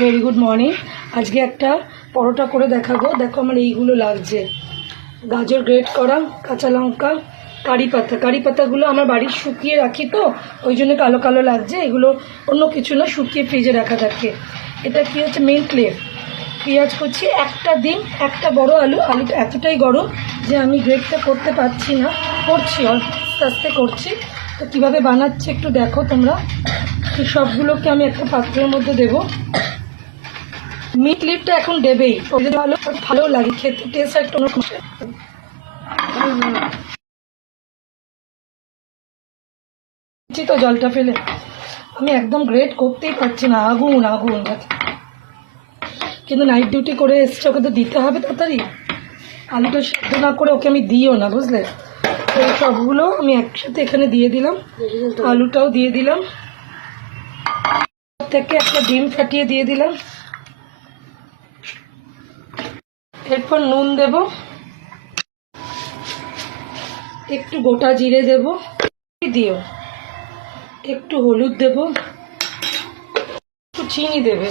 Very good morning. আজকে একটা পরোটা করে দেখাবো। দেখো আমার এইগুলো লাগছে, গাজর গ্রেট করা, কাঁচা লঙ্কা, কারি পাতাগুলো আমার বাড়ির শুকিয়ে রাখি, তো ওই জন্য কালো কালো লাগছে। এগুলো অন্য কিছু না, শুকিয়ে ফ্রিজে রাখা থাকে। এটা কি হচ্ছে, মিন্ট লিফ, পেঁয়াজ কুচি, একটা ডিম, একটা বড় আলুটা এতটাই গরম যে আমি গ্রেটটা করতে পারছি না, করছি আস্তে আস্তে করছি। তো কীভাবে বানাচ্ছি একটু দেখো তোমরা। তো সবগুলোকে আমি একটা পাত্রের মধ্যে দেবো। মিট লিপটা এখন দেবেই, ভালো ভালো লাগে খেতে, টেস্ট একটা অন্যরকম। তো জলটা ফেলে আমি একদম গ্রেট করতেই পারছি না, আগুন আগুন। কিন্তু নাইট ডিউটি করে এসছে, ওকে তো দিতে হবে তাড়াতাড়ি। আলুটা সেদ্ধ না করে ওকে আমি দিও না, বুঝলে। তো সবগুলো আমি একসাথে এখানে দিয়ে দিলাম, আলুটাও দিয়ে দিলাম, থেকে একটা ডিম ফাটিয়ে দিয়ে দিলাম। এরপর নুন দেব, একটু গোটা জিরে দেব, দিও একটু হলুদ দেব, একটু চিনি দেবে।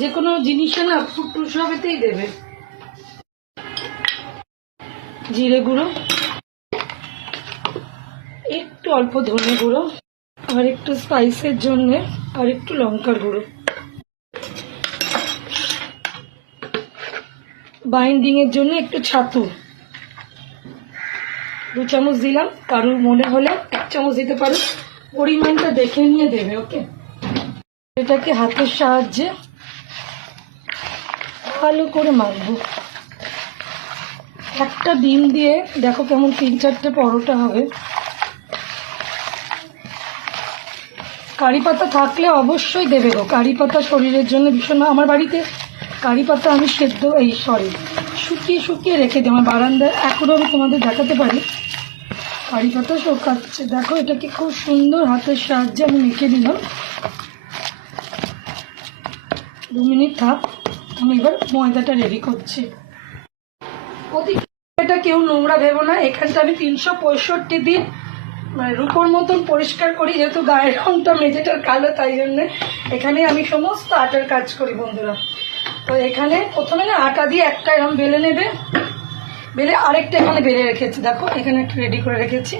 যে কোনো জিনিসে না ফুটুস হবেতেই দেবে। জিরে গুঁড়ো, একটু অল্প ধনে গুঁড়ো, আর একটু স্পাইসের জন্যে আর একটু লঙ্কার গুঁড়ো, বাইন্ডিংয়ের জন্য একটু ছাতু 2 চামচ দিলাম। কারুর মনে হলে 1 চামচ দিতে পারো, পরিমাণটা দেখে নিয়ে দেবে। ওকে, এটাকে হাতের সাহায্যে ভালো করে মাখবো। একটা ডিম দিয়ে দেখো কেমন 3-4টে পরোটা হবে। কারি পাতা থাকলে অবশ্যই দেবে গো, কারি পাতা শরীরের জন্য ভীষণ। আমার বাড়িতে কারি পাতা আমি শুকিয়ে শুকিয়ে রেখে দিই আমার বারান্দায়, এখনও আমি তোমাদের দেখাতে পারি। কারি পাতা শুকাচ্ছে, দেখো এটাকে খুব সুন্দর হাতের সাহায্যে আমি মেখে দিলাম। 2 মিনিট থাক, আমি এবার ময়দাটা রেডি করছি। এটা কেউ নোংরা ভেবো না, এখানটা আমি 365 দিন মানে রূপোর মতন পরিষ্কার করি, যেহেতু গায়ের রংটা মেঝেটার কালো, তাই জন্যে এখানে আমি সমস্ত আটার কাজ করি বন্ধুরা। তো এখানে প্রথমে না আটা দিয়ে একটা এরকম বেলে নেবে, বেলে আরেকটা এখানে বেলে রেখেছি, দেখো এখানে একটা রেডি করে রেখেছি।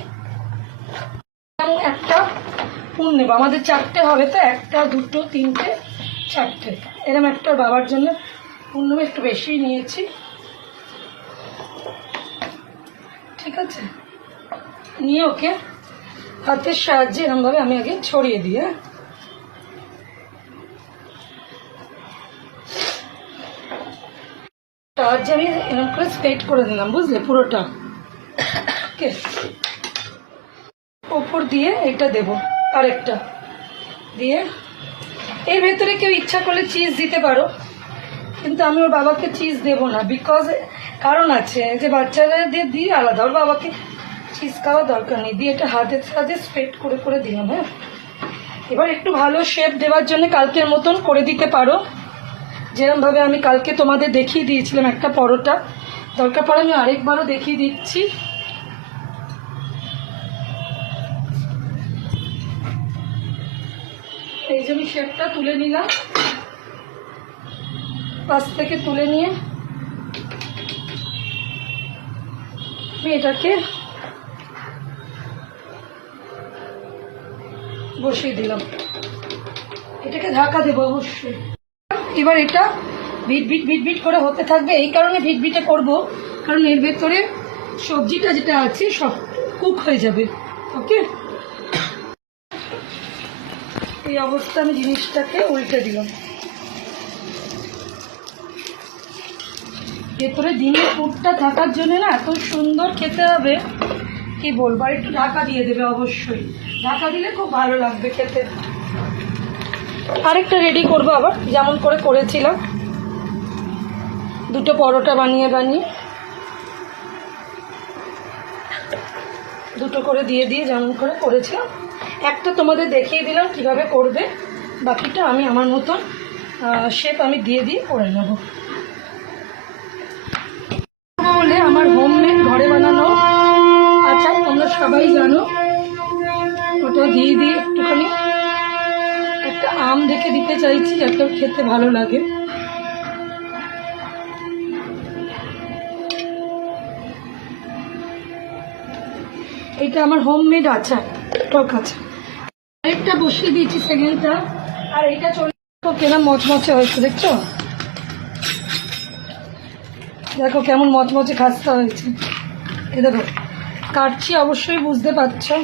এবং একটা পুর নেবো, আমাদের 4টে হবে, তো 1, 2, 3, 4টে এরকম একটা বাবার জন্য পুর নেবো, একটু বেশি নিয়েছি, ঠিক আছে। নিয়ে ওকে হাতের সাহায্যে এরকমভাবে আমি আগে ছড়িয়ে দিই। সাহায্যে আমি এরকম করে স্প্রেড করে দিলাম, বুঝলে, পুরোটা। ওকে, ওপর দিয়ে এটা দেব, আরেকটা দিয়ে এর ভেতরে কেউ ইচ্ছা করলে চিজ দিতে পারো, কিন্তু আমি ওর বাবাকে চিজ দেবো না, বিকজ কারণ আছে যে বাচ্চাদের দিয়ে আলাদা, ওর বাবাকে চিজ খাওয়ার দরকার নেই। দিয়ে এটা হাতের সাহায্যে স্প্রেড করে করে দিলাম। হ্যাঁ, এবার একটু ভালো শেপ দেওয়ার জন্য কালকের মতন করে দিতে পারো, যেরকমভাবে আমি কালকে তোমাদের দেখিয়ে দিয়েছিলাম একটা পরোটা। দরকার পড়ে আমি আরেকবারও দেখিয়ে দিচ্ছি। এই যে আমি শেপটা তুলে নিলাম, পাশ থেকে তুলে নিয়ে আমি এটাকে বসিয়ে দিলাম। এটাকে ঢাকা দেবো অবশ্যই। এবার এটা ভিট ভিট ভিট ভিট করে হতে থাকবে। এই কারণে ভিট ভিটে করবো, কারণ এর ভেতরে সবজিটা যেটা আছে সব কুক হয়ে যাবে। ওকে, এই অবস্থা আমি জিনিসটাকে উল্টে দিলাম। ভেতরে ডিমের পুরটা থাকার জন্য না এত সুন্দর খেতে হবে, কি বলবো। আর একটু ঢাকা দিয়ে দেবে অবশ্যই, ঢাকা দিলে খুব ভালো লাগবে খেতে। আরেকটা রেডি করবো আবার, যেমন করে করেছিলাম, 2টো পরোটা বানিয়ে 2টো করে দিয়ে যেমন করে করেছিলাম। একটা তোমাদের দেখিয়ে দিলাম কিভাবে করবে, বাকিটা আমি আমার মতন শেপ আমি দিয়ে করে নেব। বলে আমার হোমমেড ঘরে বানানো আচার, তোমরা সবাই জানো, ওটা দিয়ে একটুখানি একটা নাম দেখে দিতে চাইছি যাতে ওর খেতে ভালো লাগে। এটা আমার হোমমেড আচার, টক আচার। আরেকটা বসিয়ে দিয়েছি সেকেন্ডটা, আর এটা চলে কেমন মচমচে হয়েছে, দেখছো? দেখো কেমন মচমচে খাস্তা হয়েছে। এ দেখো কাটছি, অবশ্যই বুঝতে পারছো।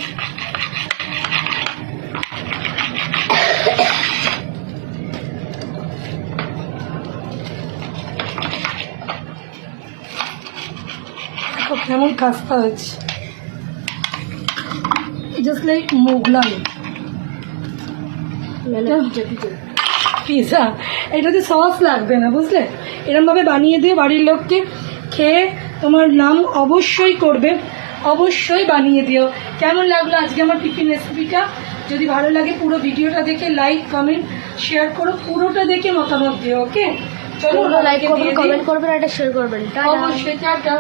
দেখো কেমন খাস্তা হয়েছে, জাস্ট লাইক মোগলাই পিজা। এটাতে সস লাগবে না, বুঝলে? এরমভাবে বানিয়ে দিয়ে বাড়ির লোককে খেয়ে তোমার নাম অবশ্যই করবে, অবশ্যই বানিয়ে দিও। কেমন লাগলো আজকে আমার টিফিন রেসিপিটা? যদি ভালো লাগে পুরো ভিডিওটা দেখে লাইক কমেন্ট শেয়ার করো, পুরোটা দেখে মতামত দিও। ওকে, চলো লাইক করবেন, কমেন্ট করবেন, আর এটা শেয়ার করবেন। অবশ্যই। টাটা।